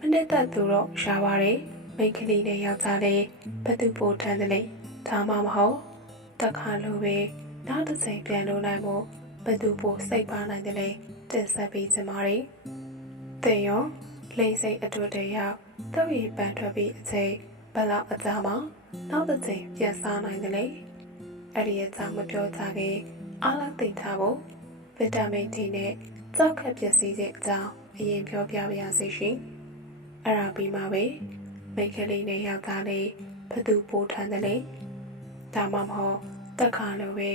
မနစ်သက်သူတော့ရှားပါတယ်မိန်းကလေးနဲ့ယောက်ျားလေးဘယ်သူပိုထမ်းတယ်လဲဒါမှမဟုတ်တခါလိုပဲနောက်တစ်ချိန်ပြန်လို့နိုင်ဖို့ဘယ်သူပိုစိတ်ပါနိုင်တယ်လဲတင်ဆက်ပေးစင်ပါတယ်တင်ရောလိမ်စိတ်အတူတည်းရောက်တောက်ရီပန်ထွက်ပြီးအချိန်ဘယ်လောက်အကြာမှနောက်တစ်ချိန်ပြန်စားနိုင်တယ်လဲအဲ့ဒီအကြောင်းမပြောကြခင်အားလုံးသိထားဖို့ဗီတာမင် D နဲ့ကြောက်ခက်ပျက်စီးတဲ့အကြောင်းအရင်ပြောပြပါရစေရှင်။ အဲ့ဒါပြီးမှပဲမိတ်ကလေးနဲ့ယောက်ျားလေးဘသူပိုးထမ်းတယ်လေ။ဒါမှမဟုတ်တက်ခါလိုပဲ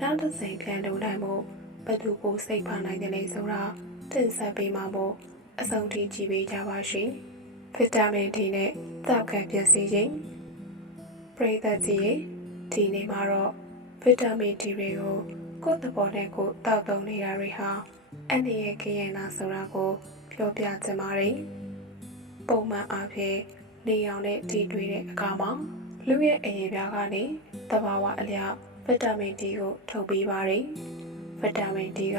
နောက်တစ်စိမ်ပြန်လုံနိုင်ဖို့ဘသူပိုးစိတ်ပါနိုင်တယ်လေဆိုတော့တင်ဆက်ပေးမှာမို့အဆုံးထိကြည့်ပေးကြပါရှင်။ဗီတာမင် D နဲ့ကြောက်ခက်ပျက်စီးခြင်းပရိသတ်ကြီးရေဒီနေ့မှာတော့ဗီတာမင် D တွေကိုကိုယ့်သဘောနဲ့ကိုယ်တောက်သုံးနေတာတွေဟာအနေရဲ့ခရင်နာဆိုတာကိုပြောပြချင်ပါတယ်။ ပုံမှန်အားဖြင့်နေရောင်နဲ့တီးတွေ့တဲ့အခါမှာလူရဲ့အရေးပြားကနေတဘာဝအလျောက်ဗီတာမင် D ကိုထုတ်ပေးပါတယ်။ဗီတာမင် D က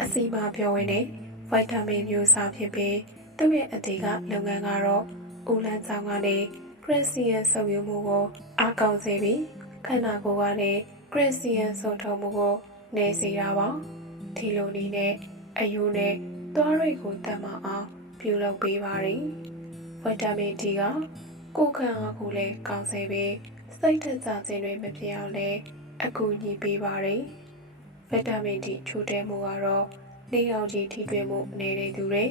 အစီအမပြောဝင်တဲ့ဗီတာမင်မျိုးစားဖြစ်ပြီးသူ့ရဲ့အတေကလုပ်ငန်းကတော့ဦးလန်းချောင်းကနေဂရက်စီယန်စုပ်ယူမှုကိုအားကောင်းစေပြီးခန္ဓာကိုယ်ကနေဂရက်စီယန်စုပ်ထုတ်မှုကိုနေစေတာပါဒီလိုနည်းနဲ့အယိုးနဲ့သွားတွေကိုတတ်မအောင် ပြုလုပ်ပေးပါတယ်ဗီတာမင် D ကကိုယ်ခံအားကိုလည်းကောင်းစေပြီးစိတ်ထက်ကြခြင်းတွေမဖြစ်အောင်လည်းအကူအညီပေးပါတယ်ဗီတာမင် D ချိုးတဲမှုကတော့နေအောင်ကြီးထိတွေ့မှုနေတဲ့သူတွေ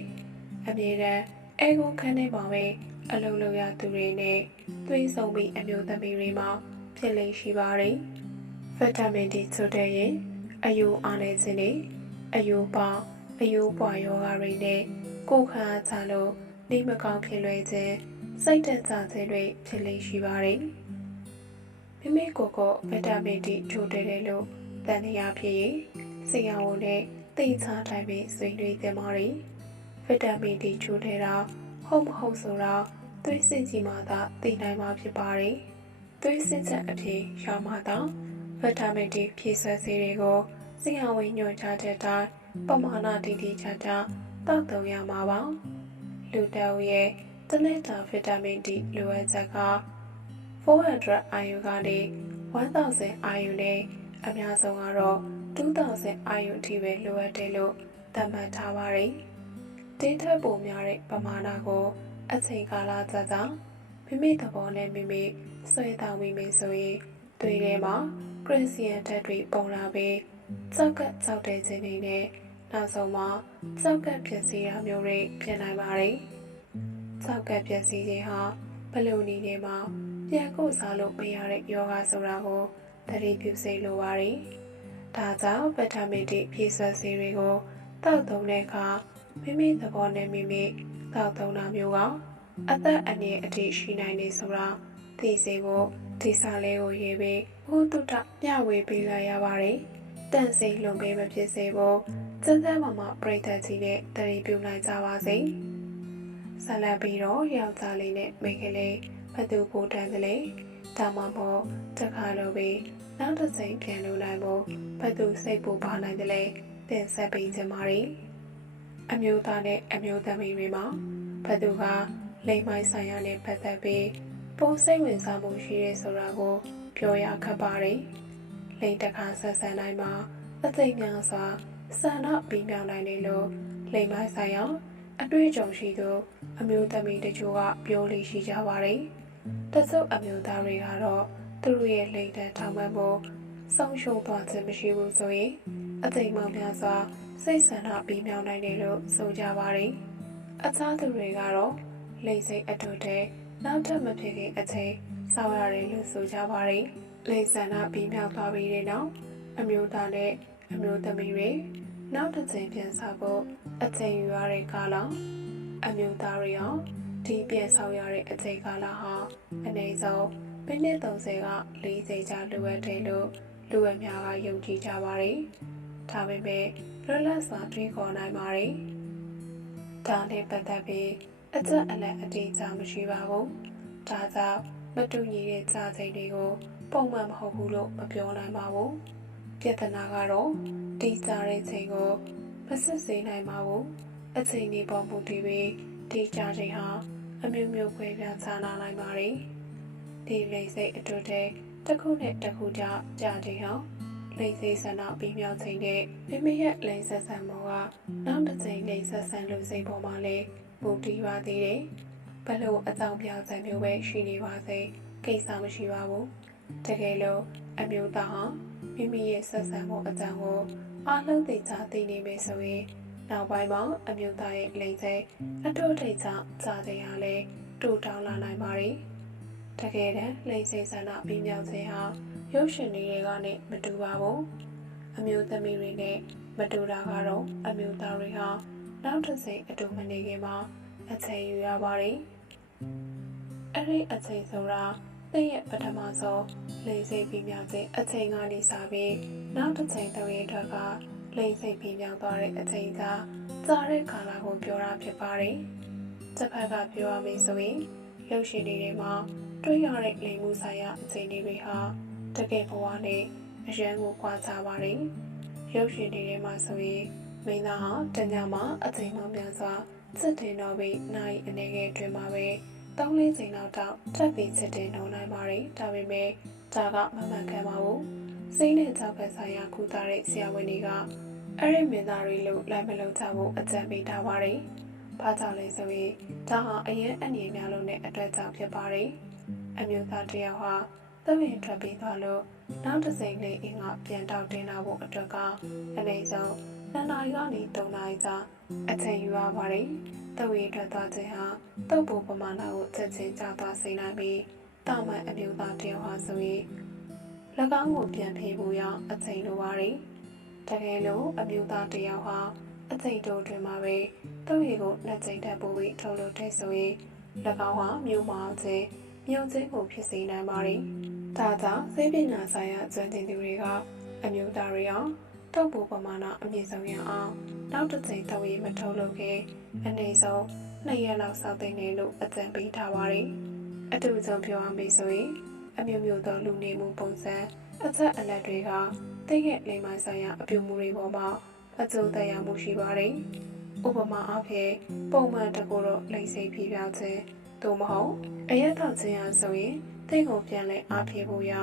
အမြဲတမ်းအဲကွန်ခန်းထဲမှာပဲအလုပ်လုပ်ရသူတွေနဲ့သွေးဆုံပြီးအမျိုးသမီးတွေမှာဖြစ်လေရှိပါတယ်ဗီတာမင် D ချိုးတဲ့ရင်အယိုးအားနေခြင်းတွေအယိုးပေါင်းအယိုးပွားယောဂါတွေနဲ့ ကိုယ်ခံအားချလို့နေမကောင်းဖြစ်လွယ်ခြင်းစိတ်တက်ကြခြင်းတွေဖြစ်လေရှိပါတယ်မိမိကိုယ်ကိုဗီတာမင် D ချိုးတဲတယ်လို့တန်တရားဖြစ်ရင်ဆရာဝန်နဲ့သိချတိုင်းပြီးဆွေးနွေးသင်ပါတယ်ဗီတာမင် D ချိုးတဲတာဟုတ်မဟုတ်ဆိုတော့သွေးစစ်ကြီးမှသာသိနိုင်မှာဖြစ်ပါတယ်သွေးစစ်ချက်အဖြစ်ရမှာတော့ဗီတာမင် D ဖြည့်ဆွဲစေတွေကိုဆရာဝန်ညွှန်ကြားတဲ့အတိုင်းပမာဏတည်တည်ချာချာ တောက်သုံးရမှာပါလူတအုပ်ရဲ့တနေ့တာဗီတာမင် D လိုအပ်ချက်က400 IU ကနေ1000 IU နဲ့အများဆုံးကတော့2000 IU အထိပဲလိုအပ်တယ်လို့သတ်မှတ်ထားပါတယ်တင်းထက်ပိုများတဲ့ပမာဏကိုအချိန်ကာလကြာကြာမိမိသဘောနဲ့မိမိဆွဲတောင်းမိမိဆိုရင်တွေထဲမှာဂရစီယန်ဓာတ်တွေပုံလာပြီးကြောက်ကက်ကြောက်တဲ့ခြင်းတွေနဲ့ နောက်ဆုံးမှာကြောက်ကက်ပျက်စီးတာမျိုးတွေဖြစ်နိုင်ပါတယ်။ကြောက်ကက်ပျက်စီးခြင်းဟာဘလို့နည်းနဲ့မှပြန်ကိုစားလို့မရတဲ့ယောဂဆိုတာကိုသတိပြုစိတ်လိုပါတယ်။ဒါကြောင့်ဗီတာမင် D ဖြည့်ဆွတ်ဆေးတွေကိုတောက်သုံးတဲ့အခါမိမိသဘောနဲ့မိမိတောက်သုံးတာမျိုးကအသက်အန္တရာယ်အထိရှိနိုင်နေဆိုတာသိစေဖို့ဒီစာလေးကိုရေးပြီးဘုသူတ္တမျှဝေပေးလိုက်ရပါတယ်။တန့်စိတ်လွန်ပေးမဖြစ်စေဖို့ စမ်းစမ်းမမပြိတ္တကြီးနဲ့တရီပြုနိုင်ကြပါစေ။ဆက်လက်ပြီးတော့ယောက်ျားလေးနဲ့မိန်းကလေးဘသူပိုတန်းကလေးဒါမှမဟုတ်တခါလိုပြီးနောက်တစ်စိမ်ပြန်လို့နိုင်ဖို့ဘသူစိတ်ပူပါနိုင်တယ်လဲတင်ဆက်ပေးကြပါရီ။အမျိုးသားနဲ့အမျိုးသမီးတွေမှာဘသူကလိမ်မိုင်းဆိုင်ရာနဲ့ပတ်သက်ပြီးပုံစိတ်ဝင်စားမှုရှိရဲဆိုတာကို ပြောရခက်ပါတယ်။လိမ်တခါဆက်ဆံတိုင်းမှာအသိများစွာ ဆန္ဒပြီးမြောက်နိုင်တယ်လို့လိမ်မိုင်းဆိုင်ရာအတွေ့အကြုံရှိသူအမျိုးသမီးတချို့ကပြောလို့ရှိကြပါတယ်။တချို့အမျိုးသားတွေကတော့သူတို့ရဲ့လိမ်တဲ့ထောင်ပံ့ဖို့ဆုံးရှုံးသွားခြင်းမရှိဘူးဆိုရင်အသိမှများစွာစိတ်ဆန္ဒပြီးမြောက်နိုင်တယ်လို့ဆိုကြပါတယ်။အခြားသူတွေကတော့လိမ်စိတ်အတူတည်းနောက်ထပ်မဖြစ်ခင်အချိန်စောက်ရတယ်လို့ဆိုကြပါတယ်။လိမ်ဆန္ဒပြီးမြောက်သွားပြီးတဲ့နောက်အမျိုးသားနဲ့ အမျိုးသမီးတွေနောက်တစ်ချိန်ပြန်စားဖို့အချိန်ယူရတဲ့ကာလအမျိုးသားတွေရောဒီပြန်ဆောင်ရတဲ့အချိန်ကာလဟာအနည်းဆုံးမိနစ်30က40ကြာလိုအပ်တယ်လို့လူဝက်များကယုံကြည်ကြပါတယ်။ဒါပေမဲ့လွတ်လပ်စွာတွေးခေါ်နိုင်ပါတယ်။ဒါနဲ့ပတ်သက်ပြီးအသက်အလက်အတိအကျမရှိပါဘူး။ဒါကြောင့်မတူညီတဲ့ကြာချိန်တွေကိုပုံမှန်မဟုတ်ဘူးလို့မပြောနိုင်ပါဘူး။ ပြဿနာကတော့ဒီကြားတဲ့ချိန်ကိုမစစ်စေးနိုင်ပါဘူး။အချိန်ဒီပေါ်မူတည်ပြီးဒီကြားချိန်ဟာအမျိုးမျိုးခွဲပြားခြားနာနိုင်ပါတယ်။ဒီလိမ့်စိတ်အတူတဲ့တစ်ခုနဲ့တစ်ခုကြောင့်ကြာချိန်ဟာလိမ့်စိတ်ဆန္ဒပြီးမြောက်ချိန်နဲ့မိမိရဲ့လိမ့်ဆက်ဆံမှုကနောက်တစ်ချိန်လိမ့်ဆက်ဆံလို့စိတ်ပေါ်မှာလည်းမူတည်ပါသေးတယ်။ဘလို့အကြောင်းပြချက်မျိုးပဲရှိနေပါစေကိစ္စမရှိပါဘူး။ တကယ်လို့အမျိုးသားဟာမိမိရဲ့ဆက်ဆံမှုအကြောင်းကိုအားလုံးသိချသိနေမယ်ဆိုရင်နောက်ပိုင်းမှာအမျိုးသားရဲ့လိမ့်စိတ်အထုထိတ်ချစာတဲ့ဟာလည်းတူတောင်းလာနိုင်ပါတယ်။တကယ်တမ်းလိမ့်စိတ်ဆန္ဒပြီးမြောက်ခြင်းဟာရုပ်ရှင်တွေကနဲ့မတူပါဘူး။အမျိုးသမီးတွေနဲ့မတူတာကတော့အမျိုးသားတွေဟာနောက်တစ်စိတ်အတူမနေခင်မှာအချိန်ယူရပါတယ်။အဲ့ဒီအချိန်ဆိုတာ သင်ရဲ့ပထမဆုံးလိမ့်စိတ်ပြီးမြောက်ခြင်းအချိန်ကနေစပြီးနောက်တစ်ချိန်တော့ရဲ့အတွက်ကလိမ့်စိတ်ပြီးမြောက်သွားတဲ့အချိန်ကကြားတဲ့ကာလကိုပြောတာဖြစ်ပါတယ်။တစ်ဖက်ကပြောရမယ်ဆိုရင်ရုပ်ရှင်တွေထဲမှာတွေ့ရတဲ့လိမ်မှုဆိုင်ရာအချိန်တွေဟာတကယ်ဘဝနဲ့အရန်ကိုကွာခြားပါတယ်။ရုပ်ရှင်တွေထဲမှာဆိုရင်မင်းသားဟာတညမှာအချိန်မှများစွာစစ်တင်တော့ပြီးနိုင်အနေငယ်အတွင်းမှာပဲ တောင်းလေးချိန်တော့တောက်ထပ်ပြီးစစ်တင်တော့နိုင်ပါတယ်ဒါပေမဲ့ဒါကမမှန်ကန်ပါဘူးစိတ်နဲ့ကြောက်ဖက်ဆိုင်ရာကုသတဲ့ဆရာဝန်တွေကအဲ့ဒီမင်းသားတွေလို့လိုက်မလို့ကြဖို့အကြံပေးထားပါတယ်ဘာကြောင့်လဲဆိုရင်ဒါဟာအရင်အနေများလို့နဲ့အတွက်ကြောင့်ဖြစ်ပါတယ်အမျိုးသားတစ်ယောက်ဟာသဝင်ထွက်ပြီးသွားလို့နောက်တစ်စိမ်လေးအင်းကပြန်တောက်တင်လာဖို့အတွက်ကအနည်းဆုံးနှစ်နာရီကနေ၃နာရီကြာအချိန်ယူရပါတယ်။ တဝေထွက်သွားခြင်းဟာတုပ်ဖို့ပမာဏကိုချက်ချင်းကျသွားစေနိုင်ပြီးတာမန်အမျိုးသားတယောက်ဟာဆိုရင်၎င်းကိုပြန်ဖြေဖို့ရအချိန်လိုပါတယ်။တကယ်လို့အမျိုးသားတယောက်ဟာအချိန်တိုတွင်မှာပဲတုပ်ရည်ကိုနှစ်ချိန်တက်ပို့ပြီးထုတ်လို့တဲ့ဆိုရင်၎င်းဟာမြို့မှာခြင်းမြို့ချင်းကိုဖြစ်စေနိုင်ပါတယ်။ဒါကြောင့်စိတ်ပညာဆိုင်ရာကျွမ်းကျင်သူတွေကအမျိုးသားတွေအောင် တုပ်ဖို့ပမာဏအမြင့်ဆုံးရအောင်နောက်တစ်ချိန်တော့ရေးမထုတ်လို့ခင်အနည်းဆုံးနှစ်ရက်လောက်စောင့်သိနေလို့အကြံပေးထားပါတယ်။အတူတူပြောအောင်ပြီဆိုရင်အမျိုးမျိုးသောလူနေမှုပုံစံအသက်အလက်တွေကတိတ်ရဲ့လိမ္မာဆိုင်ရာအပြုမှုတွေပေါ်မှာအကျိုးသက်ရောက်မှုရှိပါတယ်။ဥပမာအားဖြင့်ပုံမှန်တကူတော့လိမ့်စိတ်ပြပြခြင်းသို့မဟုတ်အရက်တောက်ခြင်းရဆိုရင်တိတ်ကိုပြန်လဲအားဖြည့်ဖို့ရ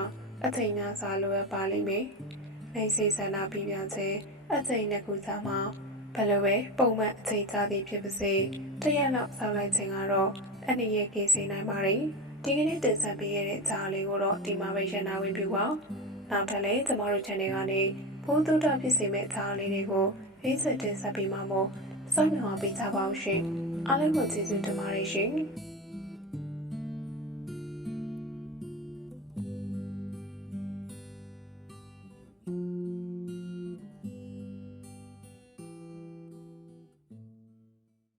အချိန်များစွာလိုအပ်ပါလိမ့်မယ်။ လိမ့်စိတ်ဆန္ဒပြပြခြင်းအချိန်နှစ်ခုကြာမှာဘယ်လိုပဲပုံမှန်အချိန်ကြာသည်ဖြစ်ပါစေတရက်လောက်ဆောက်လိုက်ခြင်းကတော့အနေရကေးစေနိုင်ပါတယ်ဒီကနေ့တင်ဆက်ပေးရတဲ့ကြားလေးကိုတော့ဒီမှာပဲရနာဝင်ပြပါနောက်ထပ်လည်းကျမတို့ channel ကနေဘုသူတဖြစ်စေမဲ့ကြားလေးတွေကိုရေးစတင်ဆက်ပေးမှာမို့စောင့်မျှော်ပေးကြပါဦးရှင်အားလုံးကိုကျေးဇူးတင်ပါတယ်ရှင်